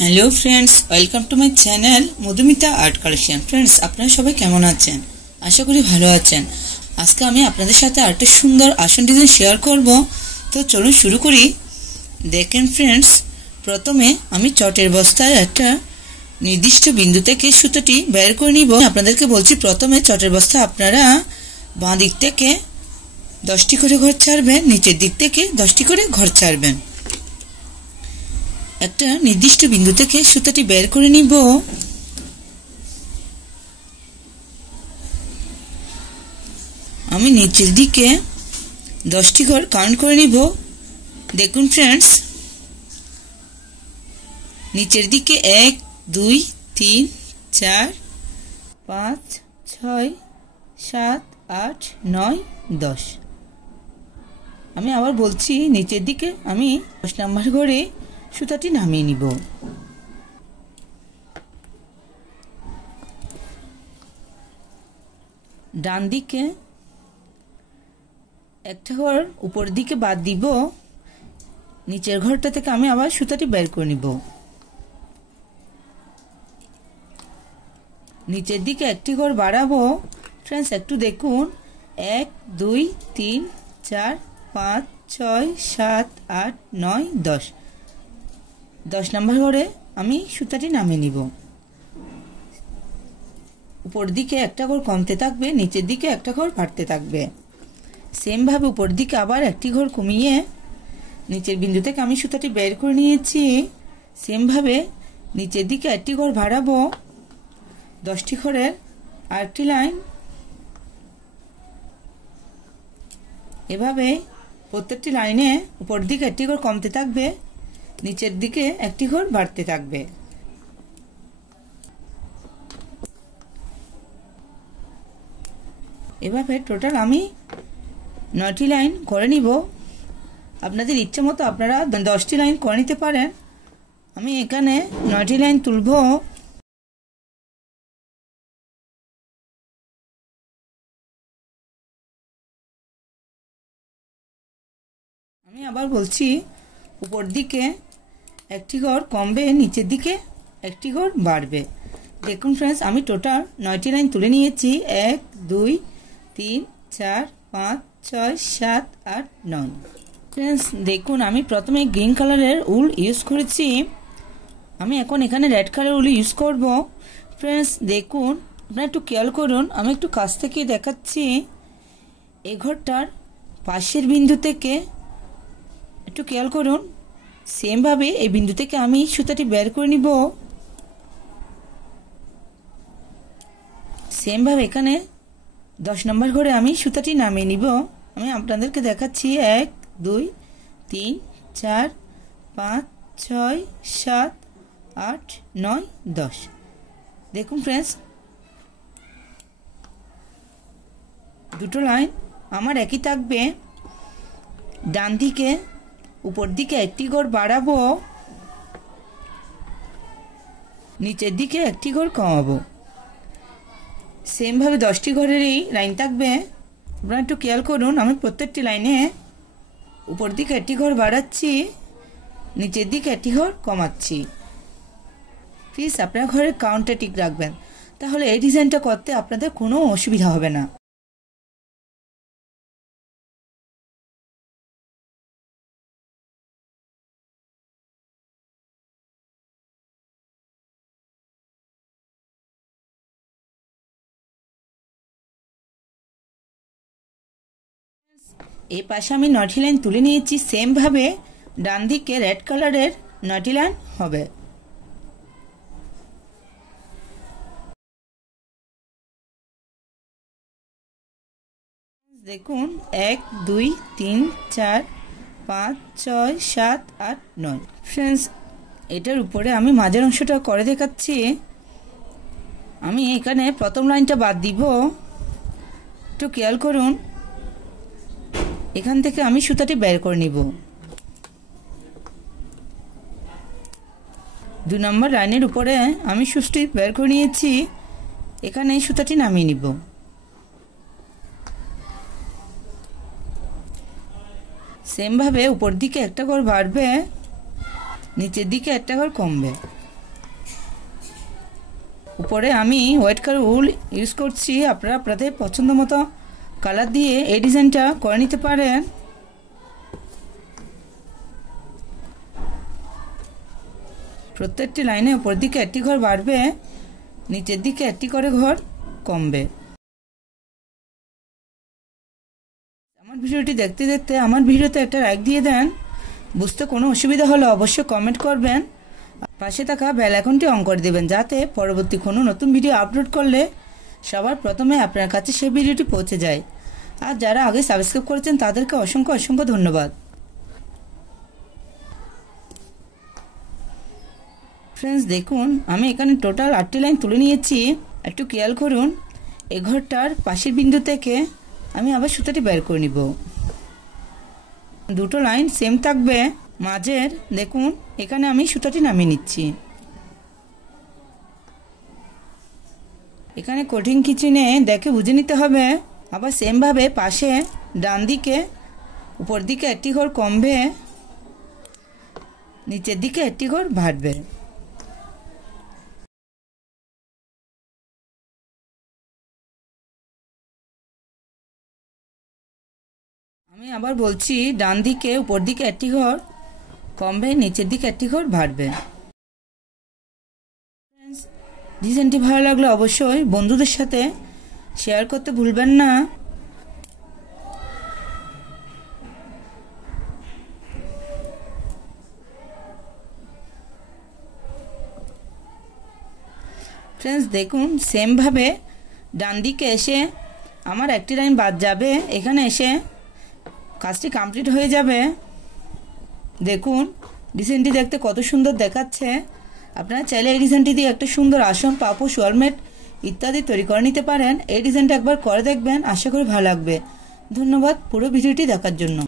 Hello friends, welcome to my channel Madhumita art collection. Friends, আপনারা সবাই কেমন আছেন? আশা করি ভালো আছেন। আজকে আমি আপনাদের সাথে আরেকটা সুন্দর আসন ডিজাইন শেয়ার করব। তো চলুন শুরু করি। দেখেন ফ্রেন্ডস, প্রথমে আমি চটের বস্তায় একটা নির্দিষ্ট বিন্দু থেকে সুতোটি বের করে নিব। আপনাদেরকে বলছি, প্রথমে চটের বস্তা আপনারা বাঁ দিক থেকে 10টি করে ঘর ছাড়বেন, নিচের দিক থেকে 10টি করে ঘর ছাড়বেন। একটা নির্দিষ্ট বিন্দু থেকে সুতাটি বের করে নিব। আমি নিচের দিকে 10টি ঘর কাউন্ট করে নিব। দেখুন ফ্রেন্ডস, নিচের দিকে 1 2 3 4 5 6 7 8 9 10। আমি আবার বলছি, নিচের দিকে আমি 10 নাম্বার ঘরে সুতাটি নামিয়ে নিব। ডান দিকে একটা ঘর উপর দিকে বাদ দিব। নিচের ঘরটা থেকে আমি আবার সুতাটি বের করে নিব। নিচের দিকে একটি ঘর বাড়াবো। ফ্রেন্ডস, একটু দেখুন, 1 2 3 4 5 6 7 8 9 10। 10 নাম্বার ঘরে আমি সুতাটি নামিয়ে নিব। উপর দিকে একটা ঘর কমতে থাকবে, নিচের দিকে একটা ঘর বাড়তে থাকবে। সেম ভাবে উপর দিকে আবার একটি ঘর কমিয়ে নিচের বিন্দু থেকে আমি সুতাটি বের করে নিয়েছি। সেম ভাবে নিচের দিকে একটি ঘর বাড়াবো। 10টি ঘরের আরেকটি লাইন। এভাবে প্রত্যেকটি লাইনে উপর দিকে একটি ঘর কমতে থাকবে, নিচের দিকে একটি ঘর বাড়তে থাকবে। এভাবে টোটাল আমি 9টি লাইন করে নিব। আপনাদের ইচ্ছে মতো আপনারা 10টি লাইন করে নিতে পারেন। আমি এখানে 9টি লাইন তুলব। আমি আবার বলছি, উপর দিকে একটি ঘর কমবে, নিচের দিকে একটি ঘর বাড়বে। দেখুন ফ্রেন্ডস, আমি টোটাল 9টি লাইন তুলে নিয়েছি। 1 2 3 4 5 6 7 8 9। ফ্রেন্ডস দেখুন, আমি প্রথমে গ্রিন কালারের উল ইউজ করেছি। আমি এখন এখানে রেড কালার উল ইউজ করব। ফ্রেন্ডস দেখুন, আপনারা একটু খেয়াল করুন, আমি একটু কাছ থেকে দেখাচ্ছি। এই ঘরটার পাশের বিন্দু থেকে একটু খেয়াল করুন, সেম ভাবে এই বিন্দু থেকে আমি সুতাটি বের করে নিব। সেম ভাবে এখানে 10 নম্বর ঘরে আমি সুতাটি নামিয়ে নিব। আমি আপনাদেরকে দেখাচ্ছি। 1 2 3 4 5 6 7 8 9 10। দেখুন ফ্রেন্ডস, দুটো লাইন আমার একই থাকবে। ডান দিকে উপর দিকে একটি ঘর বাড়াবো, নিচের দিকে একটি ঘর কমাবো। সেম ভাবে 10টি ঘরেরই লাইন থাকবে। আপনারা একটু খেয়াল করুন, আমি প্রত্যেকটি লাইনে উপর দিকে একটি ঘর বাড়াচ্ছি, নিচের দিকে একটি ঘর কমাচ্ছি। প্লিজ আপনার ঘরের কাউন্টটা ঠিক রাখবেন, তাহলে এই ডিজাইনটা করতে আপনাদের কোনো অসুবিধা হবে না। এই পাশে আমি 9টি লাইন তুলে নিয়েছি। সেম ভাবে ডান দিকে রেড কালারের 9টি লাইন হবে। দেখুন, 1 2 3 4 5 6 7 8 9। ফ্রেন্ডস, এটার উপরে আমি মাঝের অংশটা করে দেখাচ্ছি। আমি এখানে প্রথম লাইনটা বাদ দিব। একটু খেয়াল করুন, এখান থেকে আমি সুতাটি বের করে নিব। 2 নম্বর লাইনের উপরে আমি সুতাটি বের করে নিয়েছি। এখানে সুতাটি নামিয়ে নিব। সেম ভাবে উপর দিকে একটা ঘর বাড়বে, নিচের দিকে একটা ঘর কমবে। উপরে আমি হোয়াইট কালার উল ইউজ করছি। আপনারা আপনাদের পছন্দ মতো কালার দিয়ে এই ডিজাইনটা করে নিতে পারেন। প্রত্যেকটি লাইনে উপর দিকে একটি ঘর বাড়বে, নিচের দিকে একটি করে ঘর কমবে। আমার ভিডিওটি দেখতে দেখতে আমার ভিডিওতে একটা লাইক দিয়ে দেন। বুঝতে কোনো অসুবিধা হলে অবশ্যই কমেন্ট করবেন। পাশে থাকা বেল আইকনটি অন করে দেবেন, যাতে পরবর্তী কোনো নতুন ভিডিও আপলোড করলে সবার প্রথমে আপনার কাছে সেই ভিডিওটি পৌঁছে যায়। আর যারা আগে সাবস্ক্রাইব করেছেন তাদেরকে অসংখ্য অসংখ্য ধন্যবাদ। ফ্রেন্ডস দেখুন, আমি এখানে টোটাল 8টি লাইন তুলে নিয়েছি। একটু খেয়াল করুন, এই ঘরটার পাশের বিন্দু থেকে আমি আবার সুতাটি বের করে নিব। দুটো লাইন সেম থাকবে, মাঝের দেখুন এখানে আমি সুতাটি নামিয়ে নিচ্ছি। এখানে কঠিন কিছু নেই, দেখে বুঝে নিতে হবে। আবার সেমভাবে পাশে ডান দিকে উপর দিকে একটি ঘর কমবে, নিচের দিকে একটি ঘর বাড়বে। আমি আবার বলছি, ডান দিকে উপর দিকে একটি ঘর কমবে, নিচের দিকে একটি ঘর বাড়বে। ডিজাইনটি ভালো লাগলে অবশ্যই বন্ধুদের সাথে শেয়ার করতে ভুলবেন না। ফ্রেন্ডস দেখুন, সেমভাবে ডান দিকে এসে আমার একটি লাইন বাদ যাবে, এখানে এসে কাজটি কমপ্লিট হয়ে যাবে। দেখুন ডিজাইনটি দেখতে কত সুন্দর দেখাচ্ছে। আপনারা চাইলে এই ডিজাইনটি দিয়ে একটা সুন্দর আসন, পাপোশ, ওয়ালমেট ইত্যাদি তৈরি করে নিতে পারেন। এই ডিজাইনটা একবার করে দেখবেন, আশা করি ভালো লাগবে। ধন্যবাদ পুরো ভিডিওটি দেখার জন্য।